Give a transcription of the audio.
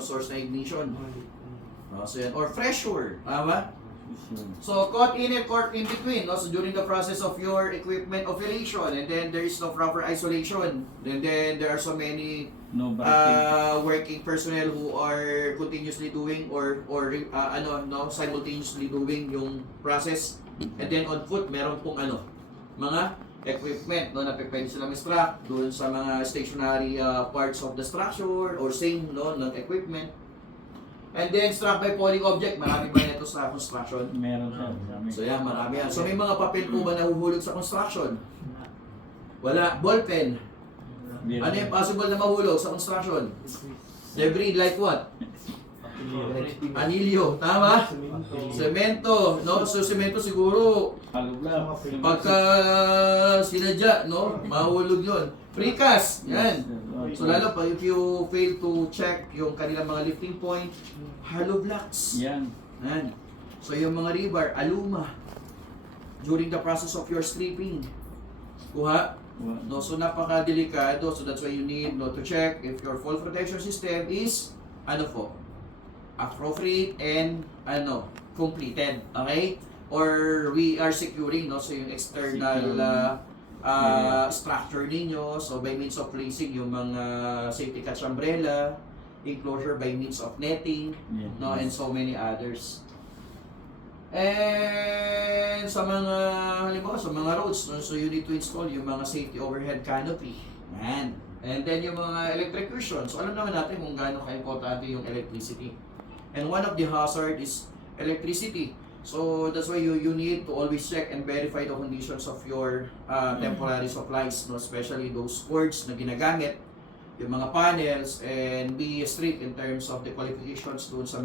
merong source na ignition. So yan. Or pressure. Tama? So, caught in and caught in between. No? So, during the process of your equipment operation, and then there is no proper isolation. And then there are so many working personnel who are continuously doing or simultaneously doing yung process. And then on foot, meron pong mga equipment na pwede silang extract doon sa mga stationary parts of the structure or same ng equipment. And then struck by falling object, marami ba nito sa construction? Meron siya. So yan, marami yan. So may mga papel po ba nahuhulog sa construction? Wala. Ballpen. Ano yung possible na mahulog sa construction? Debris like what? Anilyo. Tama? Semento. No? So semento siguro pagka sinadya, mahulog yun. Precast. Yan. So lalo pa if you fail to check yung kanilang mga lifting point, hollow blocks. Yan. So yung mga rebar, aluma. During the process of your stripping. Kuha. No, so napaka-delikado. So that's why you need to check if your fall protection system is appropriate and completed. Okay? Or we are securing so yung external structure ninyo, so by means of placing yung mga safety catch umbrella, enclosure by means of netting, and so many others. And sa mga halimbawa sa mga roads, so you need to install yung mga safety overhead canopy. Yan. And then yung mga electrocution. So alam naman natin kung gaano ka-importante yung electricity. And one of the hazard is electricity. So that's why you need to always check and verify the conditions of your temporary supplies, especially those cords na ginagamit, yung mga panels, and be strict in terms of the qualifications doon sa